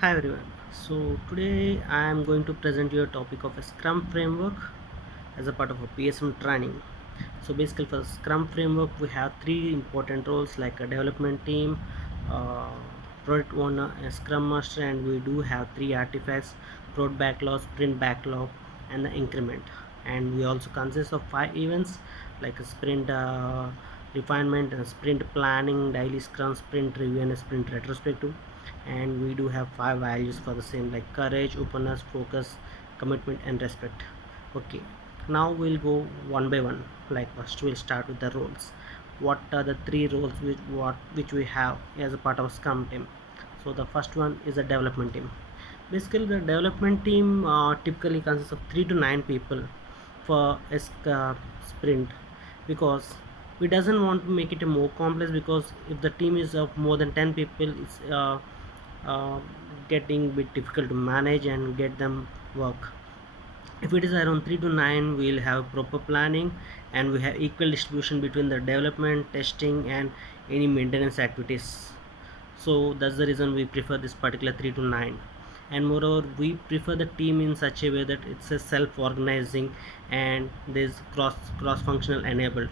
Hi everyone. So today I am going to present you a topic of a Scrum framework as a part of a PSM training. So basically for the Scrum framework we have three important roles like a development team, uh, product owner, a Scrum master, and we do have three artifacts: prod backlog, sprint backlog, and the increment. And we also consist of five events like a sprint refinement, and sprint planning, daily Scrum, sprint review, and a sprint retrospective. And we do have five values for the same like courage, openness, focus, commitment, and respect. Okay, now we'll go one by one. Like first we'll start with the roles. What are the three roles which we have as a part of Scrum team? So the first one is a development team. Basically the development team typically consists of 3 to 9 people for a sprint, because we doesn't want to make it a more complex, because if the team is of more than 10 people, it's uh, getting a bit difficult to manage and get them work. If it is around 3 to 9, we'll have proper planning, and we have equal distribution between the development, testing, and any maintenance activities. So that's the reason we prefer this particular 3 to 9. And moreover, we prefer the team in such a way that it's a self-organizing and there's cross functional enabled.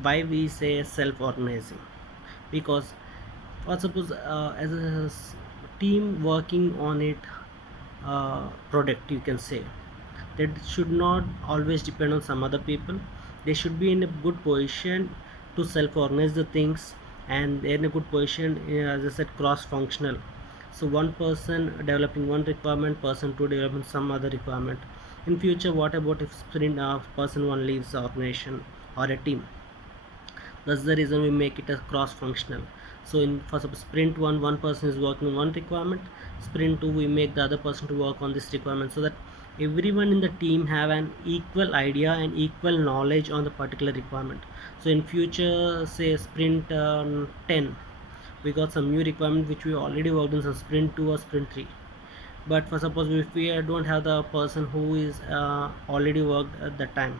Why we say self-organizing? Because for suppose as a team working on it product, you can say that should not always depend on some other people. They should be in a good position to self organize the things, and they're in a good position, as I said, cross functional. So one person developing one requirement, person two developing some other requirement. In future, what about if sprint person one leaves the organization or a team? That's the reason we make it a cross functional. So in for sprint one person is working on one requirement, sprint two we make the other person to work on this requirement, so that everyone in the team have an equal idea and equal knowledge on the particular requirement. So in future, say sprint 10, we got some new requirement which we already worked on some sprint 2 or sprint 3. But for suppose if we don't have the person who is already worked at that time,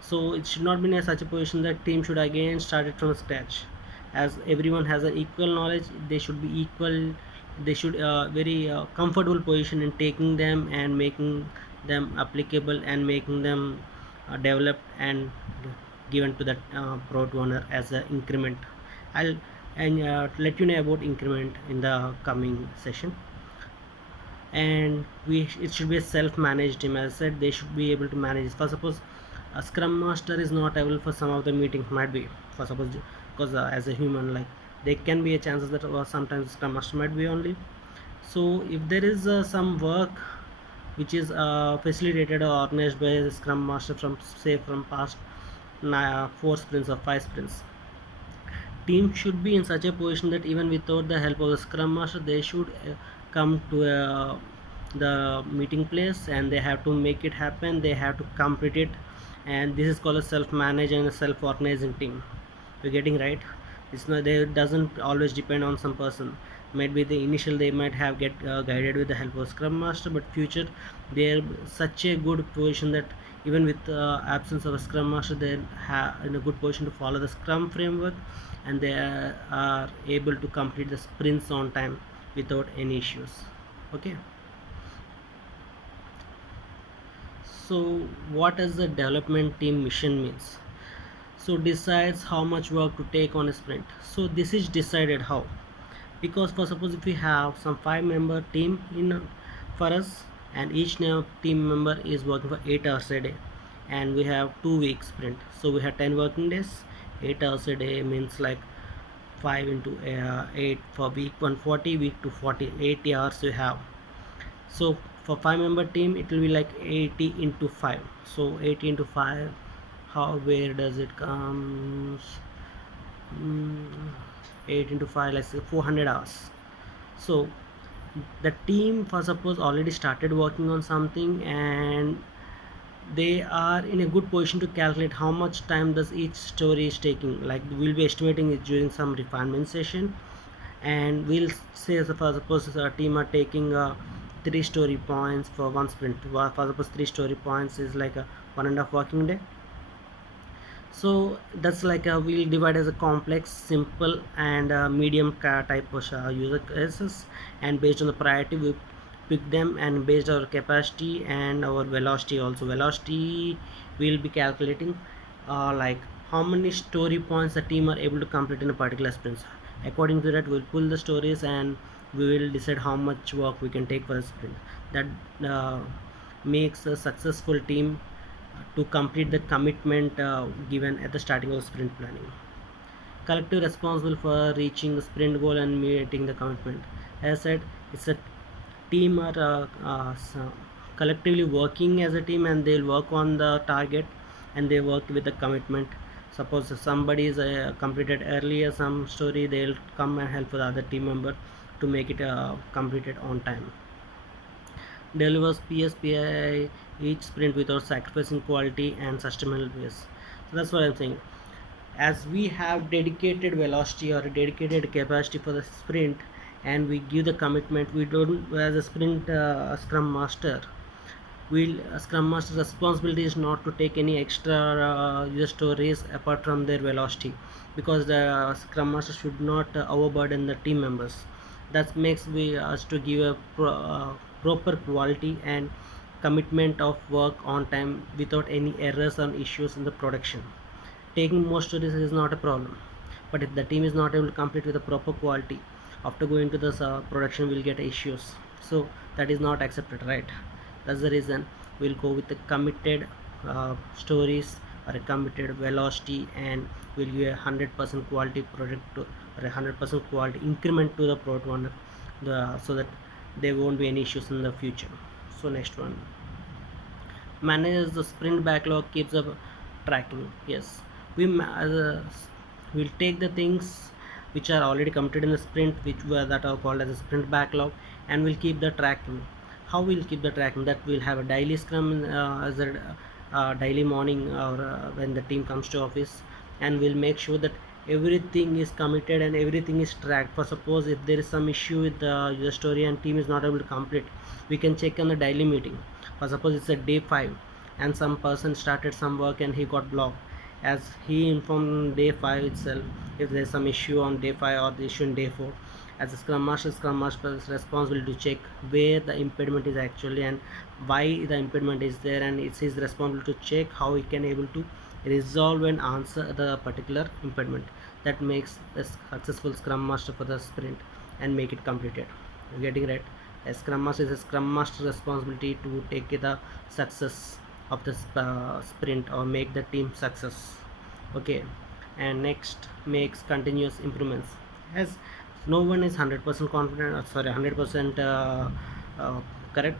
so it should not be in such a position that team should again start it from scratch. As everyone has an equal knowledge, they should be equal. They should very comfortable position in taking them and making them applicable and making them developed and given to that product owner as an increment. I'll and let you know about increment in the coming session. And we it should be a self-managed team. As I said, they should be able to manage. For suppose a scrum master is not available for some of the meetings, might be for suppose, because as a human, like there can be a chances that sometimes scrum master might be only. So if there is some work which is facilitated or organized by the scrum master from say from past 4 sprints or 5 sprints, team should be in such a position that even without the help of the scrum master, they should come to the meeting place, and they have to make it happen, they have to complete it. And this is called a self-managed and a self-organizing team. We're getting right. It's not, they doesn't always depend on some person. Maybe the initial they might have get guided with the help of scrum master, but future they're such a good position that even with absence of a scrum master, they're in a good position to follow the scrum framework, and they are able to complete the sprints on time without any issues. Okay, so what does the development team mission means? So decides how much work to take on a sprint. So this is decided how? Because for suppose if we have some 5 member team in for us, and each team member is working for 8 hours a day, and we have 2 week sprint, so we have 10 working days. 8 hours a day means like 5 into 8 for week 140, week 240, 80 hours we have. So for 5 member team it will be like 80 into 5. So 80 into 5, how where does it comes? 8 into 5, let's say 400 hours. So the team for suppose already started working on something, and they are in a good position to calculate how much time does each story is taking. Like we'll be estimating it during some refinement session, and we'll say, so for suppose our team are taking 3 story points for one sprint. For suppose 3 story points is like a 1.5 working day. So that's like we'll divide as a complex, simple, and medium type of user cases, and based on the priority we pick them, and based on our capacity and our velocity. Also velocity we'll be calculating like how many story points the team are able to complete in a particular sprint. According to that we'll pull the stories, and we will decide how much work we can take for a sprint. That uh, makes a successful team to complete the commitment given at the starting of sprint planning. Collective responsible for reaching the sprint goal and meeting the commitment. As I said, it's a team are collectively working as a team, and they'll work on the target, and they work with the commitment. Suppose somebody is completed earlier some story, they'll come and help the other team member to make it completed on time. Delivers PSPI each sprint without sacrificing quality and sustainability. So that's what I'm saying. As we have dedicated velocity or dedicated capacity for the sprint, and we give the commitment, we don't, as a sprint scrum master, will scrum master's responsibility is not to take any extra user stories apart from their velocity, because the scrum master should not overburden the team members. That makes we us to give a proper quality and commitment of work on time without any errors or issues in the production. Taking more stories is not a problem, but if the team is not able to complete with a proper quality, after going to the production will get issues. So that is not accepted, right? That's the reason we'll go with the committed stories or a committed velocity, and we'll give a 100% quality product to, or a 100% quality increment to the product one, so that there won't be any issues in the future. So next one, manages the sprint backlog, keeps the tracking. Yes, we will take the things which are already completed in the sprint, which were that are called as a sprint backlog, and we'll keep the tracking. How we'll keep the tracking? That we'll have a daily scrum as a daily morning, or when the team comes to office, and we'll make sure that everything is committed and everything is tracked. For suppose if there is some issue with the user story and team is not able to complete, we can check on the daily meeting. For suppose it's a day 5, and some person started some work and he got blocked, as he informed day 5 itself if there's some issue on day 5 or the issue in day 4. As a scrum master is responsible to check where the impediment is actually and why the impediment is there, and it's his responsibility to check how he can able to resolve and answer the particular impediment. That makes a successful scrum master for the sprint and make it completed. You're getting right? A scrum master is a scrum master responsibility to take the success of the sprint or make the team success. Okay, and next, makes continuous improvements. As no one is 100% confident, sorry, 100% correct.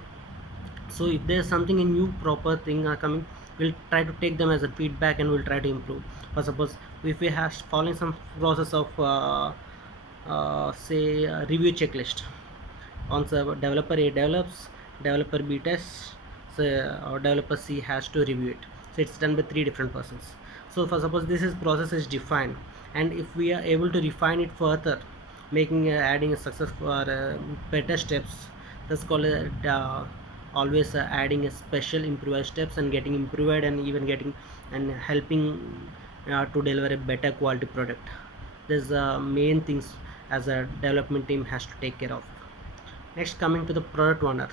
So if there's something a new proper thing are coming, we'll try to take them as a feedback and we'll try to improve. For suppose if we have following some process of say review checklist, on server developer A develops, developer B tests, so or developer C has to review it. So it's done by 3 different persons. So for suppose this is process is defined, and if we are able to refine it further, making adding a success for better steps, that's called always adding a special improvised steps and getting improved and even getting and helping to deliver a better quality product. There's main things as a development team has to take care of. Next, coming to the product owner.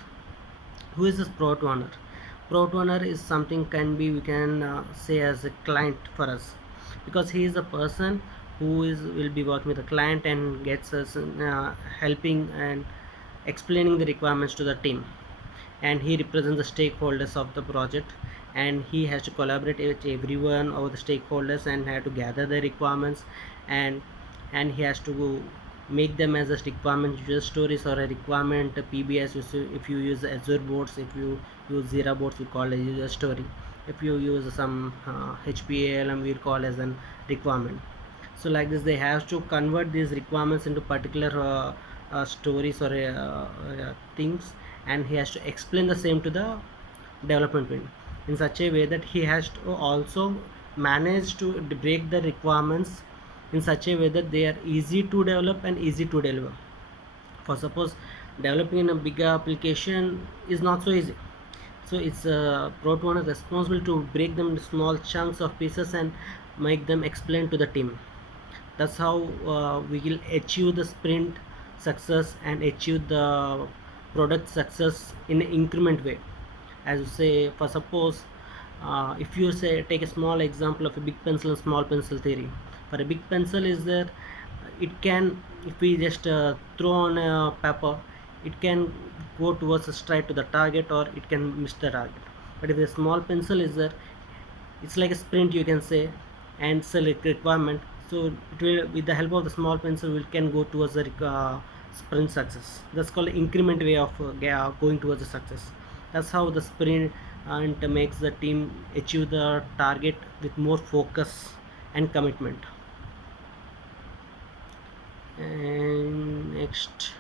Who is this product owner? Product owner is something can be, we can say as a client for us, because he is a person who is will be working with the client and gets us helping and explaining the requirements to the team, and he represents the stakeholders of the project, and he has to collaborate with everyone over the stakeholders and have to gather the requirements, and he has to make them as a requirement user stories or a requirement PBS. If you use Azure boards, if you use Jira boards, we call a user story. If you use some HPALM, we'll call as an requirement. So like this, they have to convert these requirements into particular stories or things, and he has to explain the same to the development team in such a way that he has to also manage to break the requirements in such a way that they are easy to develop and easy to deliver. For suppose developing in a bigger application is not so easy. So it's product owner responsible to break them into small chunks of pieces and make them explain to the team. That's how we will achieve the sprint success and achieve the product success in an increment way. As you say, for suppose, if you say take a small example of a big pencil and small pencil theory. For a big pencil is there, it can, if we just throw on a paper, it can go towards straight to the target, or it can miss the target. But if a small pencil is there, it's like a sprint, you can say, and select requirement. So it will, with the help of the small pencil, we can go towards the sprint success. That's called increment way of going towards the success. That's how the sprint and makes the team achieve the target with more focus and commitment. And next,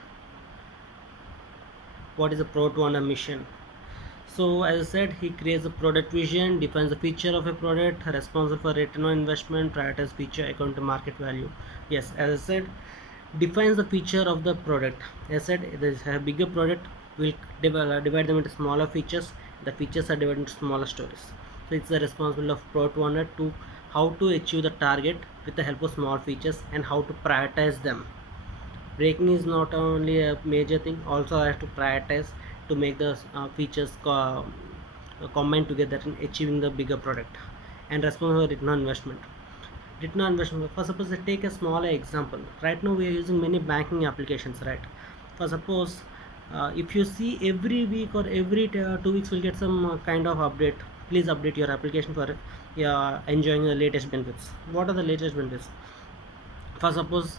what is a product owner mission? So as I said, he creates a product vision, defines the feature of a product, responsible for return on investment, prioritize feature according to market value. Yes, as I said, defines the feature of the product. As I said, there is a bigger product, we'll divide them into smaller features. The features are divided into smaller stories. So it's the responsibility of product owner to how to achieve the target with the help of small features and how to prioritize them. Breaking is not only a major thing, also I have to prioritize to make the features combine together in achieving the bigger product. And responsible for return on investment. Return on investment, for suppose I take a smaller example. Right now we are using many banking applications, right? For suppose if you see every week or every 2 weeks we'll get some kind of update. Please update your application for enjoying the latest benefits. What are the latest benefits? For suppose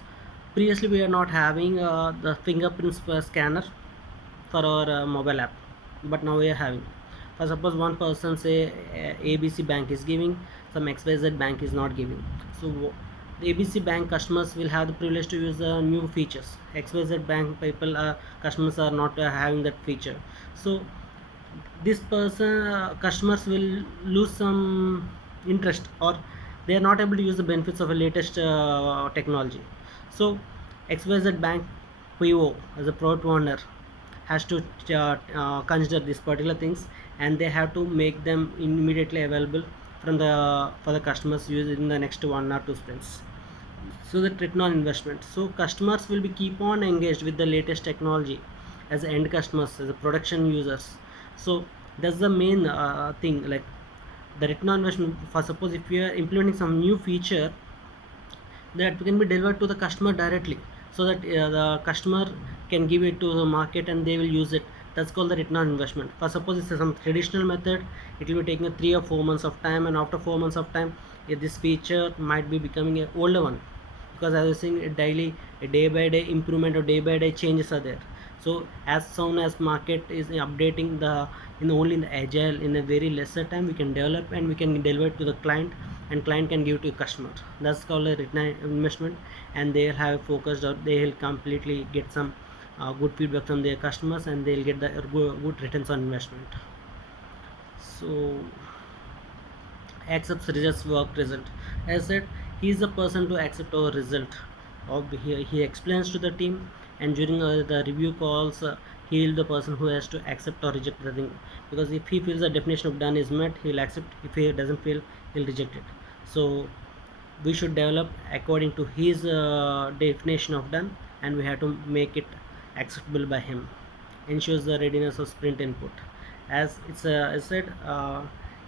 previously we are not having the fingerprint scanner for our mobile app, but now we are having. For suppose one person say ABC bank is giving, some XYZ bank is not giving. So the ABC bank customers will have the privilege to use the new features. XYZ bank people customers are not having that feature. So this person customers will lose some interest, or they are not able to use the benefits of a latest technology. So XYZ bank PO as a product owner has to consider these particular things, and they have to make them immediately available from the for the customers use in the next 1 or 2 sprints. So the return on investment, so customers will be keep on engaged with the latest technology as end customers, as a production users. So that's the main thing, like the return on investment. For suppose if we are implementing some new feature, that can be delivered to the customer directly, so that the customer can give it to the market and they will use it. That's called the return on investment. For suppose it's some traditional method, it will be taking a 3 or 4 months of time, and after 4 months of time, this feature might be becoming a older one, because as I was saying, a day by day improvement or day by day changes are there. So as soon as market is updating the in only in the agile, in a very lesser time we can develop and we can deliver it to the client, and client can give to a customer. That's called a return investment, and they'll have focused, or they'll completely get some good feedback from their customers, and they'll get the good returns on investment. So accepts results work result. As I said, he is the person to accept our result. He explains to the team, and during the review calls, he is the person who has to accept or reject the thing. Because if he feels the definition of done is met, he'll accept. If he doesn't feel, he'll reject it. So we should develop according to his definition of done, and we have to make it acceptable by him. Ensures the readiness of sprint input. As it's as said,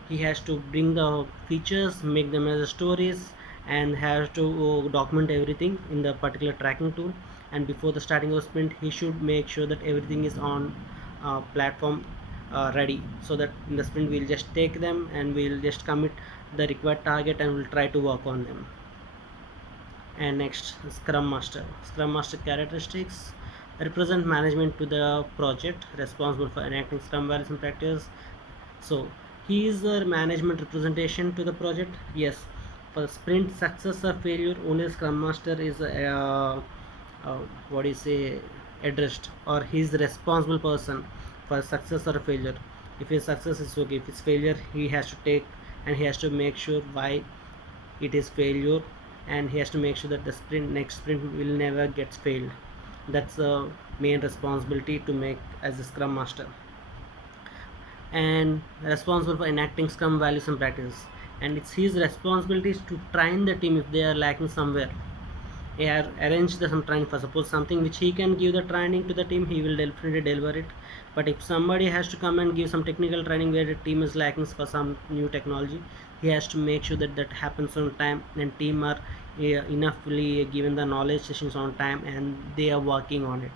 he has to bring the features, make them as stories, and has to document everything in the particular tracking tool. And before the starting of sprint, he should make sure that everything is on platform ready, so that in the sprint we'll just take them and we'll just commit the required target and we'll try to work on them. And next, scrum master characteristics: represent management to the project, responsible for enacting scrum values and practice. So he is the management representation to the project. Yes, for sprint success or failure, only scrum master is uh, what do you say, addressed, or he is the responsible person for success or failure. If his success is okay, if it's failure, he has to take, and he has to make sure why it is failure, and he has to make sure that the next sprint will never get failed. That's the main responsibility to make as a scrum master. and responsible for enacting scrum values and practices, and it's his responsibilities to train the team if they are lacking somewhere. He arrange some training. For suppose something which he can give the training to the team, he will definitely deliver it. But if somebody has to come and give some technical training where the team is lacking for some new technology, he has to make sure that that happens on time and team are enoughly given the knowledge sessions on time and they are working on it.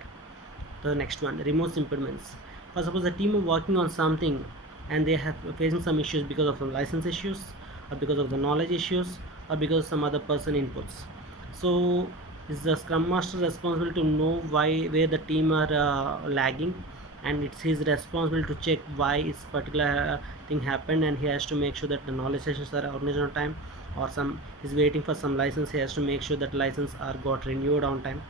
The next one, remote impediments. For suppose a team is working on something and they have facing some issues because of some license issues, or because of the knowledge issues, or because some other person inputs. So is the scrum master responsible to know why where the team are lagging, and it's his responsibility to check why this particular thing happened, and he has to make sure that the knowledge sessions are organized on time, or some is waiting for some license, he has to make sure that license are got renewed on time,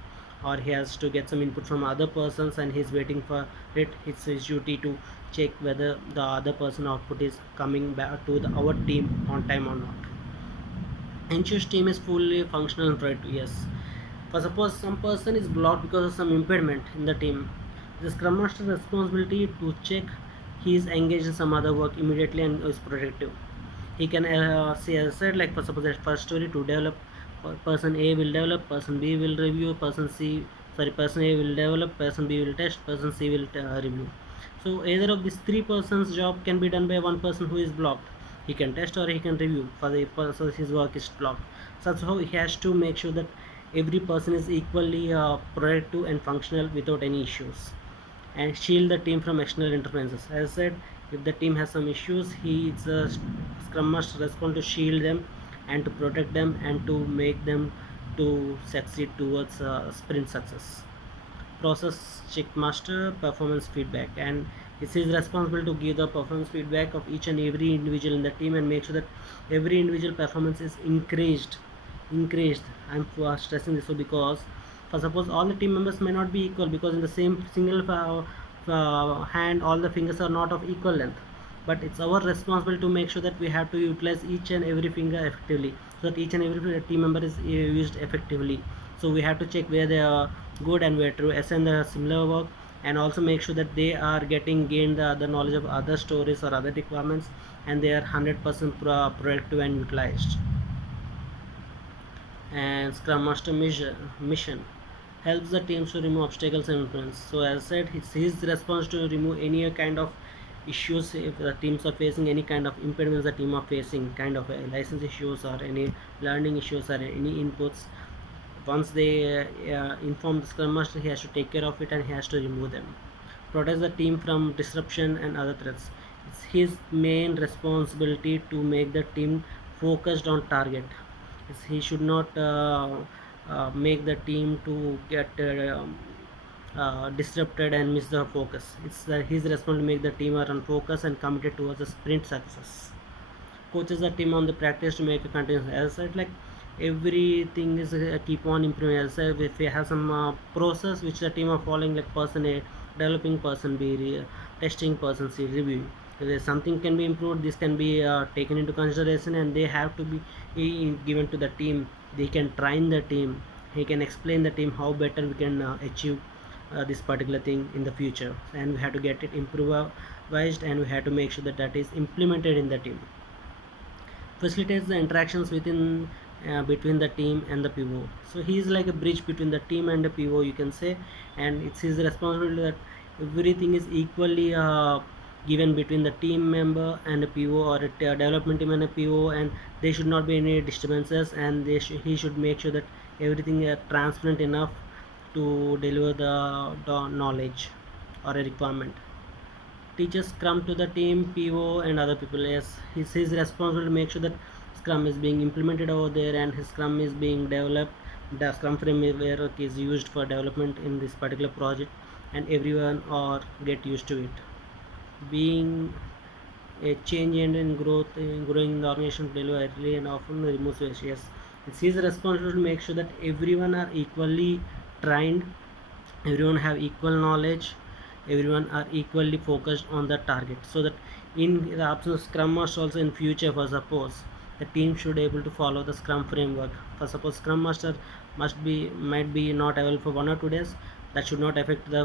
or he has to get some input from other persons and he's waiting for it. It's his duty to check whether the other person output is coming back to our team on time or not. Ensures team is fully functional and productive. Yes, for suppose some person is blocked because of some impediment in the team, the scrum master responsibility to check he is engaged in some other work immediately and is productive. He can say, as I said, like for suppose that first story to develop, person A will develop, person B will review, person A will develop, person B will test, person C will review. So either of these three persons job can be done by one person who is blocked. He can test or he can review for the person his work is blocked. So that's how he has to make sure that every person is equally productive and functional without any issues, and shield the team from external interferences. As I said, if the team has some issues, he is a scrum master respond to shield them and to protect them and to make them to succeed towards sprint success. Process check master performance feedback, and it's his responsibility to give the performance feedback of each and every individual in the team and make sure that every individual performance is increased. I'm stressing this so because for suppose all the team members may not be equal, because in the same single hand all the fingers are not of equal length, but it's our responsibility to make sure that we have to utilize each and every finger effectively, so that each and every team member is used effectively. So we have to check where they are good and where to assign the similar work, and also make sure that they are getting gained the knowledge of other stories or other requirements, and they are 100% productive and utilized. And scrum master mission helps the teams to remove obstacles and influence. So as I said, it's his response to remove any kind of issues if the teams are facing any kind of impediments the team are facing, kind of license issues or any learning issues or any inputs. Once they inform the scrum master, he has to take care of it and he has to remove them. Protects the team from disruption and other threats. It's his main responsibility to make the team focused on target. He should not make the team to get disrupted and miss the focus. It's his responsibility to make the team are on focus and committed towards the sprint success. Coaches the team on the practice to make a continuous. As I said, like everything is keep on improving. As I said, if we have some process which the team are following, like person A developing, person B testing, person C reviewing. If there's something can be improved, this can be taken into consideration, and they have to be given to the team. They can train the team. He can explain the team how better we can achieve this particular thing in the future, and we have to get it improvised, and we have to make sure that that is implemented in the team. Facilitates the interactions within between the team and the PO. So he is like a bridge between the team and the PO, you can say, and it's his responsibility that everything is equally given between the team member and the PO, or a development team and a PO, and there should not be any disturbances, and he should make sure that everything is transparent enough to deliver the knowledge or a requirement. Teaches Scrum to the team, PO, and other people. Yes, it's his responsibility to make sure that Scrum is being implemented over there and his Scrum is being developed. The Scrum framework is used for development in this particular project, and everyone or get used to it. Being a change agent in growing the organization, deliver early and often removes waste. Yes, it's his responsibility to make sure that everyone are equally trained, everyone have equal knowledge, everyone are equally focused on the target, so that in the absence of scrum master also in future, for suppose the team should able to follow the scrum framework. For suppose scrum master might be not available for 1 or 2 days, that should not affect the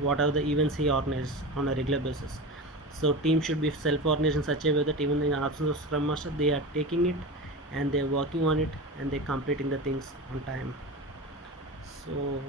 whatever the events he organizes on a regular basis. So team should be self-organized in such a way that even in absence of scrum master, they are taking it and they're working on it and they're completing the things on time. So